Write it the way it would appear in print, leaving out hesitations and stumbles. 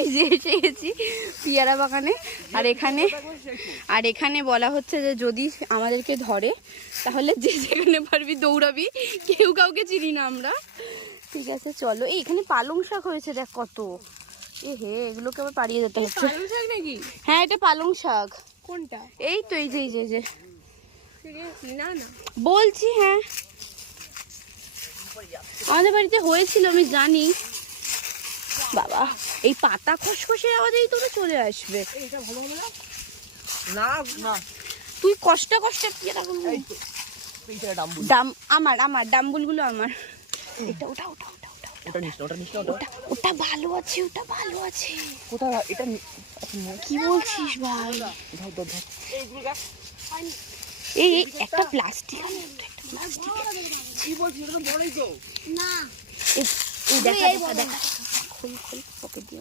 এই যে এসে গেছি পিয়ারা বাগানে। আর এখানে বলা হচ্ছে যে যদি আমাদেরকে ধরে তাহলে যে যেখানে পারবি দৌড়াবি, কেউ কাউকে চিনি না আমরা। ঠিক আছে চলো। এই এখানে পালং শাক হয়েছে দেখ কত। এ হে, এগুলোকে আবার পাড়িয়ে যেতে হচ্ছে। পালং শাক নাকি? হ্যাঁ এটা পালং শাক। কোনটা? এই তো এই যে না না বলছি। হ্যাঁ আমাদের বাড়িতে হয়েছিল আমি জানি। বাবা এই পাতা খসখসে আওয়াজেই তোরা চলে আসবে। না না তুই কষ্ট ডাম আমার ডাম্বুল গুলো আমার। এটা ওটা ওটা ওটা ওটা ভালো আছে, ওটা ভালো আছে। কোথায় এটা? কি বলছিস ভাই? এই একটা প্লাস্টিক কি বলছিস? এটা তো বড়ই তো। এই দেখা খোল খোল পকেট দিয়ে।